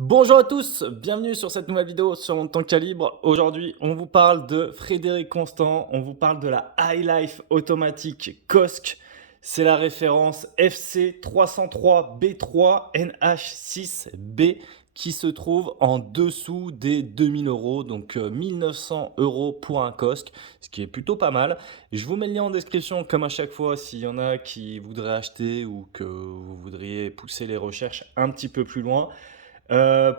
Bonjour à tous, bienvenue sur cette nouvelle vidéo sur mon temps calibre. Aujourd'hui, on vous parle de Frédéric Constant, on vous parle de la High Life automatique COSC. C'est la référence FC 303 B3 NH6B qui se trouve en dessous des 2000 euros, donc 1900 euros pour un COSC, ce qui est plutôt pas mal. Je vous mets le lien en description comme à chaque fois s'il y en a qui voudraient acheter ou que vous voudriez pousser les recherches un petit peu plus loin.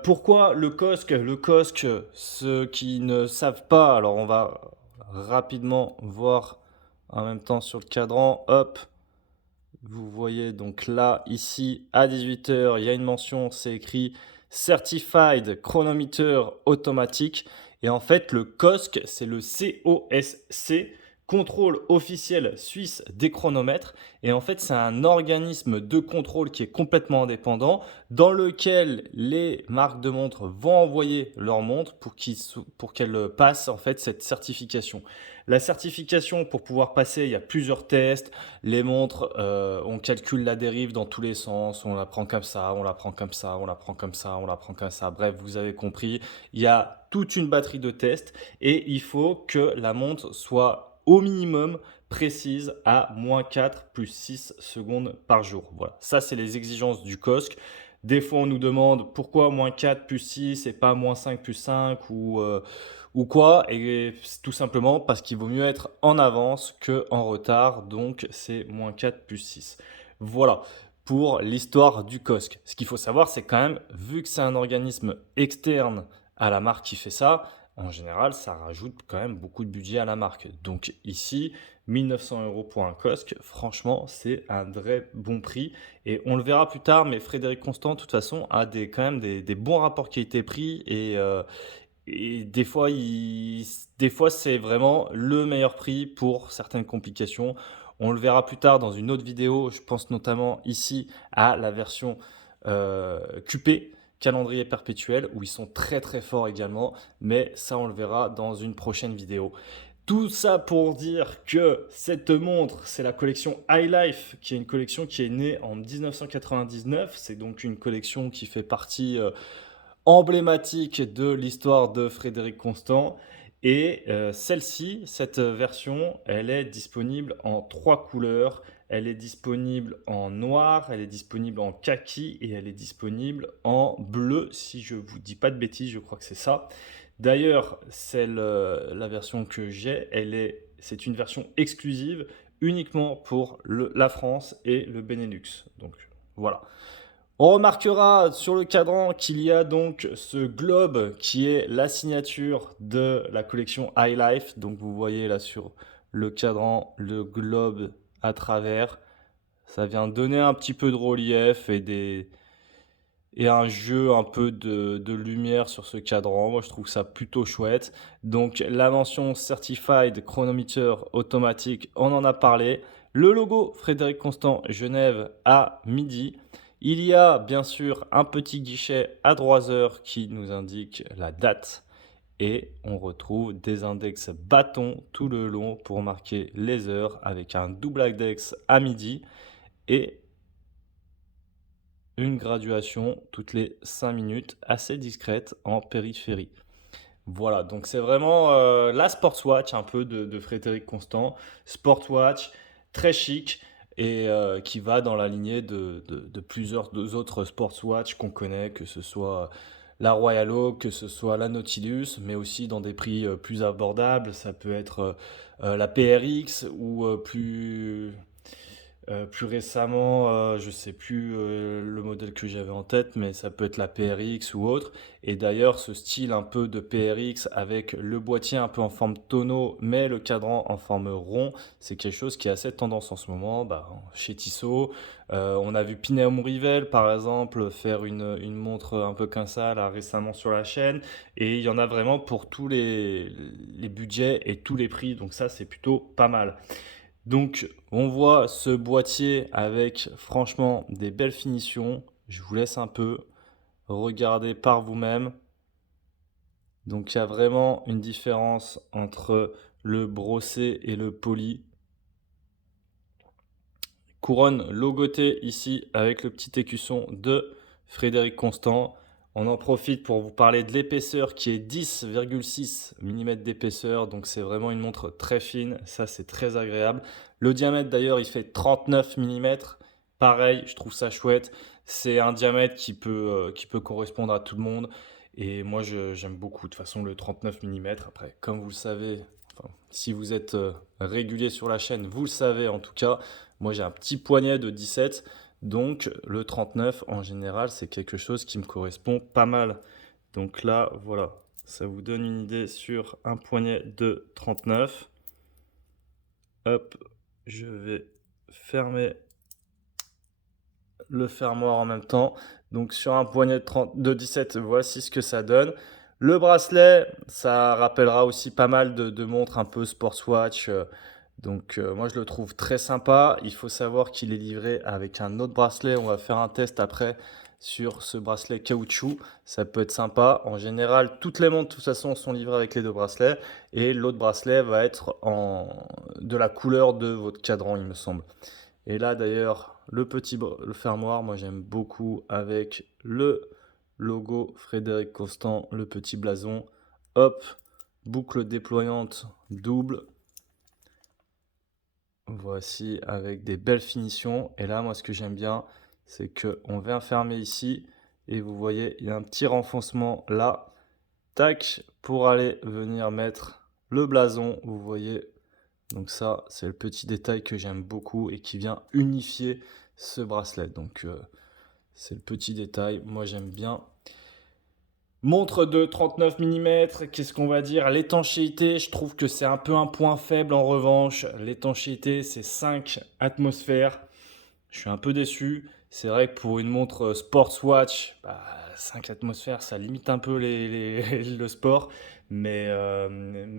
Pourquoi le COSC? Le COSC, ceux qui ne savent pas, alors on va rapidement voir en même temps sur le cadran. Hop, vous voyez donc là, ici, à 18 heures, il y a une mention, c'est écrit Certified Chronometer Automatique. Et en fait, le COSC, c'est le COSC, Contrôle officiel suisse des chronomètres. Et en fait, c'est un organisme de contrôle qui est complètement indépendant, dans lequel les marques de montres vont envoyer leurs montres pour qu'elles passent en fait cette certification. La certification, pour pouvoir passer, il y a plusieurs tests. Les montres, on calcule la dérive dans tous les sens, on la prend comme ça, on la prend comme ça, on la prend comme ça, on la prend comme ça. Bref, vous avez compris, il y a toute une batterie de tests et il faut que la montre soit au minimum précise à -4 plus 6 secondes par jour. Voilà, ça c'est les exigences du COSC. Des fois, on nous demande pourquoi -4 plus 6 et pas -5 plus 5 ou quoi. Et tout simplement parce qu'il vaut mieux être en avance qu'en retard. Donc, c'est -4 plus 6. Voilà pour l'histoire du COSC. Ce qu'il faut savoir, c'est quand même, vu que c'est un organisme externe à la marque qui fait ça, en général, ça rajoute quand même beaucoup de budget à la marque. Donc ici, 1900 euros pour un COSC, franchement, c'est un vrai bon prix. Et on le verra plus tard, mais Frédéric Constant, de toute façon, a quand même des bons rapports qualité-prix. Et des fois, c'est vraiment le meilleur prix pour certaines complications. On le verra plus tard dans une autre vidéo. Je pense notamment ici à la version QP, calendrier perpétuel, où ils sont très très forts également. Mais ça, on le verra dans une prochaine vidéo. Tout ça pour dire que cette montre, c'est la collection High Life, qui est une collection qui est née en 1999. C'est donc une collection qui fait partie emblématique de l'histoire de Frédéric Constant. Et celle-ci, cette version, elle est disponible en 3 couleurs. Elle est disponible en noir, elle est disponible en kaki et elle est disponible en bleu, si je vous dis pas de bêtises, je crois que c'est ça. D'ailleurs, la version que j'ai, c'est une version exclusive uniquement pour la France et le Benelux. Donc voilà. On remarquera sur le cadran qu'il y a donc ce globe qui est la signature de la collection High Life. Donc vous voyez là sur le cadran le globe à travers. Ça vient donner un petit peu de relief et un jeu un peu de lumière sur ce cadran. Moi je trouve ça plutôt chouette. Donc la mention Certified Chronometer automatique, on en a parlé. Le logo Frédéric Constant Genève à midi. Il y a bien sûr un petit guichet à 3 heures qui nous indique la date et on retrouve des index bâtons tout le long pour marquer les heures avec un double index à midi et une graduation toutes les 5 minutes assez discrète en périphérie. Voilà, donc c'est vraiment la Sportswatch un peu de Frédéric Constant. Sportswatch très chic et qui va dans la lignée de plusieurs autres Sportswatch qu'on connaît, que ce soit la Royal Oak, que ce soit la Nautilus, mais aussi dans des prix plus abordables. Ça peut être la PRX ou plus récemment, je sais plus le modèle que j'avais en tête, mais ça peut être la PRX ou autre. Et d'ailleurs, ce style un peu de PRX avec le boîtier un peu en forme tonneau, mais le cadran en forme rond, c'est quelque chose qui est assez tendance en ce moment. Bah, chez Tissot, on a vu Pinéum Rivel par exemple faire une montre un peu comme ça là récemment sur la chaîne. Et il y en a vraiment pour tous les budgets et tous les prix. Donc ça, c'est plutôt pas mal. Donc, on voit ce boîtier avec franchement des belles finitions. Je vous laisse un peu regarder par vous-même. Donc, il y a vraiment une différence entre le brossé et le poli. Couronne logotée ici avec le petit écusson de Frédéric Constant. On en profite pour vous parler de l'épaisseur qui est 10,6 mm d'épaisseur. Donc c'est vraiment une montre très fine. Ça, c'est très agréable. Le diamètre d'ailleurs, il fait 39 mm. Pareil, je trouve ça chouette. C'est un diamètre qui peut correspondre à tout le monde. Et moi, j'aime beaucoup. De toute façon, le 39 mm. Après, comme vous le savez, enfin, si vous êtes régulier sur la chaîne, vous le savez en tout cas. Moi, j'ai un petit poignet de 17. Donc le 39 en général, c'est quelque chose qui me correspond pas mal. Donc là, voilà, ça vous donne une idée sur un poignet de 39. Hop, je vais fermer le fermoir en même temps. Donc sur un poignet de 17, voici ce que ça donne. Le bracelet, ça rappellera aussi pas mal de montres un peu Sportswatch. Moi je le trouve très sympa. Il faut savoir qu'il est livré avec un autre bracelet. On va faire un test après sur ce bracelet caoutchouc. Ça peut être sympa. En général, toutes les montres de toute façon sont livrées avec les deux bracelets. Et l'autre bracelet va être de la couleur de votre cadran, il me semble. Et là d'ailleurs, le fermoir, moi j'aime beaucoup avec le logo Frédéric Constant, le petit blason. Hop, boucle déployante double. Voici avec des belles finitions. Et là, moi ce que j'aime bien, c'est qu'on vient fermer ici. Et vous voyez, il y a un petit renfoncement là. Tac, pour aller venir mettre le blason, vous voyez. Donc ça, c'est le petit détail que j'aime beaucoup et qui vient unifier ce bracelet. Donc c'est le petit détail, moi j'aime bien. Montre de 39 mm, qu'est-ce qu'on va dire? L'étanchéité, je trouve que c'est un peu un point faible en revanche. L'étanchéité, c'est 5 atmosphères. Je suis un peu déçu. C'est vrai que pour une montre Sportswatch, 5 atmosphères, ça limite un peu le sport. Mais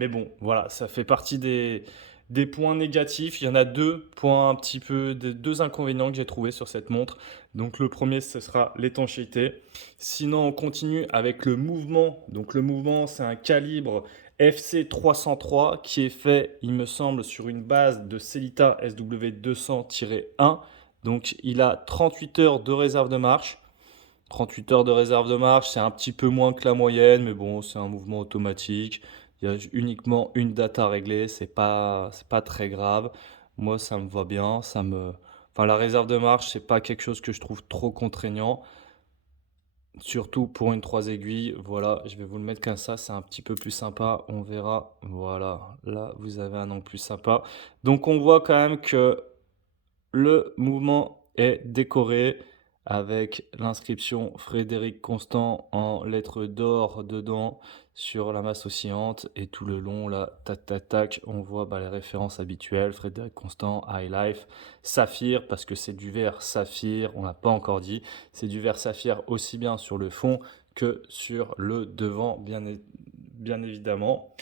bon, voilà, ça fait partie des points négatifs. Il y en a deux points un petit peu, deux inconvénients que j'ai trouvé sur cette montre. Donc le premier, ce sera l'étanchéité. Sinon, on continue avec le mouvement. Donc le mouvement, c'est un calibre FC 303 qui est fait, il me semble, sur une base de Sellita SW200-1. Donc il a 38 heures de réserve de marche. 38 heures de réserve de marche, c'est un petit peu moins que la moyenne, mais bon, c'est un mouvement automatique. Il y a uniquement une date à régler, c'est pas très grave. Moi, ça me va bien, enfin, la réserve de marche, c'est pas quelque chose que je trouve trop contraignant. Surtout pour une 3 aiguilles, voilà, je vais vous le mettre comme ça, c'est un petit peu plus sympa, on verra. Voilà, là, vous avez un angle plus sympa. Donc, on voit quand même que le mouvement est décoré avec l'inscription Frédéric Constant en lettres d'or dedans sur la masse oscillante et tout le long là, tac tac tac, on voit les références habituelles, Frédéric Constant, High Life, Saphir parce que c'est du verre saphir, on l'a pas encore dit, c'est du verre saphir aussi bien sur le fond que sur le devant bien évidemment.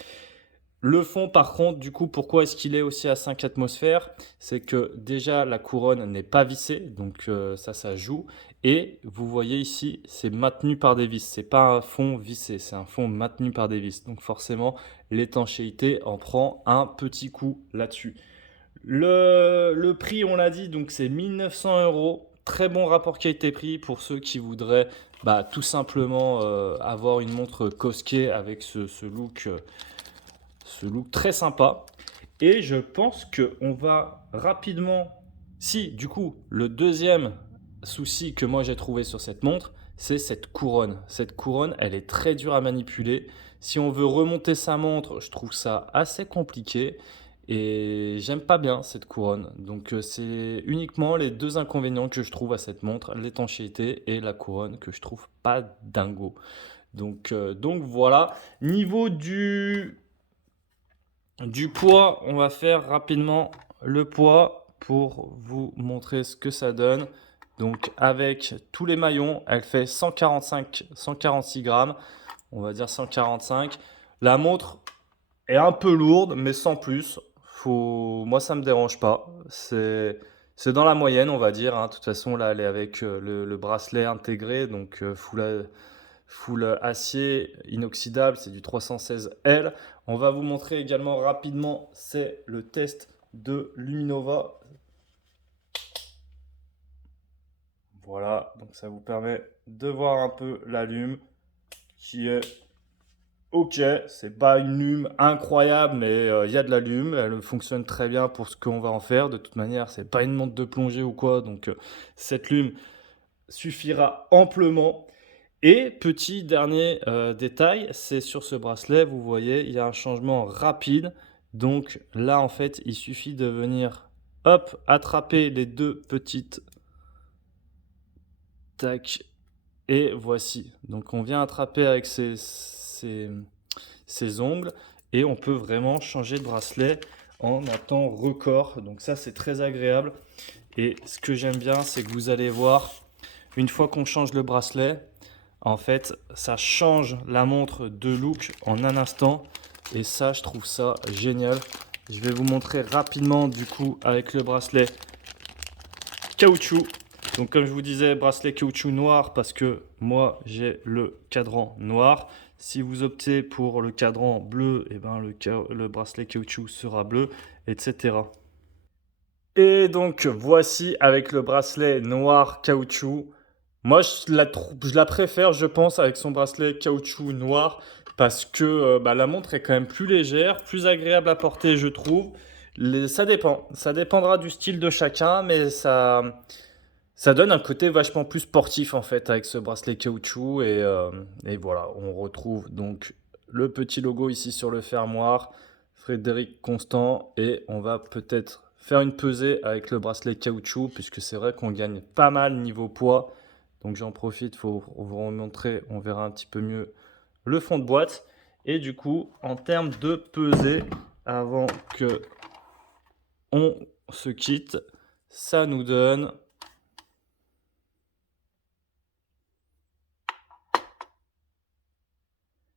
Le fond, par contre, du coup, pourquoi est-ce qu'il est aussi à 5 atmosphères? C'est que déjà, la couronne n'est pas vissée, donc ça joue. Et vous voyez ici, c'est maintenu par des vis. C'est pas un fond vissé, c'est un fond maintenu par des vis. Donc forcément, l'étanchéité en prend un petit coup là-dessus. Le prix, on l'a dit, donc c'est 1900 euros. Très bon rapport qualité-prix pour ceux qui voudraient tout simplement avoir une montre Cosquet avec ce look très sympa. Et je pense qu'on va rapidement... Si, du coup, le deuxième souci que moi j'ai trouvé sur cette montre, c'est cette couronne. Cette couronne, elle est très dure à manipuler. Si on veut remonter sa montre, je trouve ça assez compliqué. Et j'aime pas bien cette couronne. Donc c'est uniquement les deux inconvénients que je trouve à cette montre, l'étanchéité et la couronne que je trouve pas dingo. Donc voilà. Niveau du poids, on va faire rapidement le poids pour vous montrer ce que ça donne. Donc avec tous les maillons, elle fait 146 grammes, on va dire 145. La montre est un peu lourde, mais sans plus. Moi, ça me dérange pas. C'est dans la moyenne, on va dire, hein. De toute façon, là, elle est avec le bracelet intégré, donc full acier inoxydable, c'est du 316L. On va vous montrer également rapidement, c'est le test de Luminova. Voilà, donc ça vous permet de voir un peu la lume qui est ok. C'est pas une lume incroyable, mais il y a de la lume. Elle fonctionne très bien pour ce qu'on va en faire. De toute manière, c'est pas une montre de plongée ou quoi, donc cette lume suffira amplement. Et petit dernier détail, c'est sur ce bracelet, vous voyez, il y a un changement rapide. Donc là, en fait, il suffit de venir, hop, attraper les deux petites, tac, et voici. Donc on vient attraper avec ses ongles et on peut vraiment changer de bracelet en un temps record. Donc ça, c'est très agréable. Et ce que j'aime bien, c'est que vous allez voir, une fois qu'on change le bracelet, en fait, ça change la montre de look en un instant. Et ça, je trouve ça génial. Je vais vous montrer rapidement, du coup, avec le bracelet caoutchouc. Donc, comme je vous disais, bracelet caoutchouc noir parce que moi, j'ai le cadran noir. Si vous optez pour le cadran bleu, et ben le bracelet caoutchouc sera bleu, etc. Et donc, voici avec le bracelet noir caoutchouc. Moi, je la préfère, je pense, avec son bracelet caoutchouc noir parce que bah, la montre est quand même plus légère, plus agréable à porter, je trouve. Ça dépend. Ça dépendra du style de chacun, mais ça donne un côté vachement plus sportif en fait avec ce bracelet caoutchouc. Et voilà, on retrouve donc le petit logo ici sur le fermoir, Frédéric Constant. Et on va peut-être faire une pesée avec le bracelet caoutchouc, puisque c'est vrai qu'on gagne pas mal niveau poids. Donc j'en profite pour vous remontrer, on verra un petit peu mieux le fond de boîte. Et du coup, en termes de pesée, avant que on se quitte, ça nous donne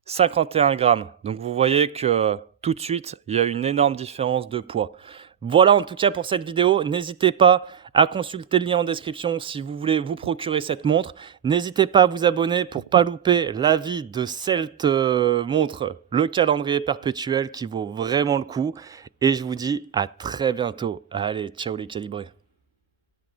51 grammes. Donc vous voyez que tout de suite, il y a une énorme différence de poids. Voilà en tout cas pour cette vidéo. N'hésitez pas à consulter le lien en description si vous voulez vous procurer cette montre. N'hésitez pas à vous abonner pour ne pas louper l'avis de cette montre, le calendrier perpétuel qui vaut vraiment le coup. Et je vous dis à très bientôt. Allez, ciao les calibrés.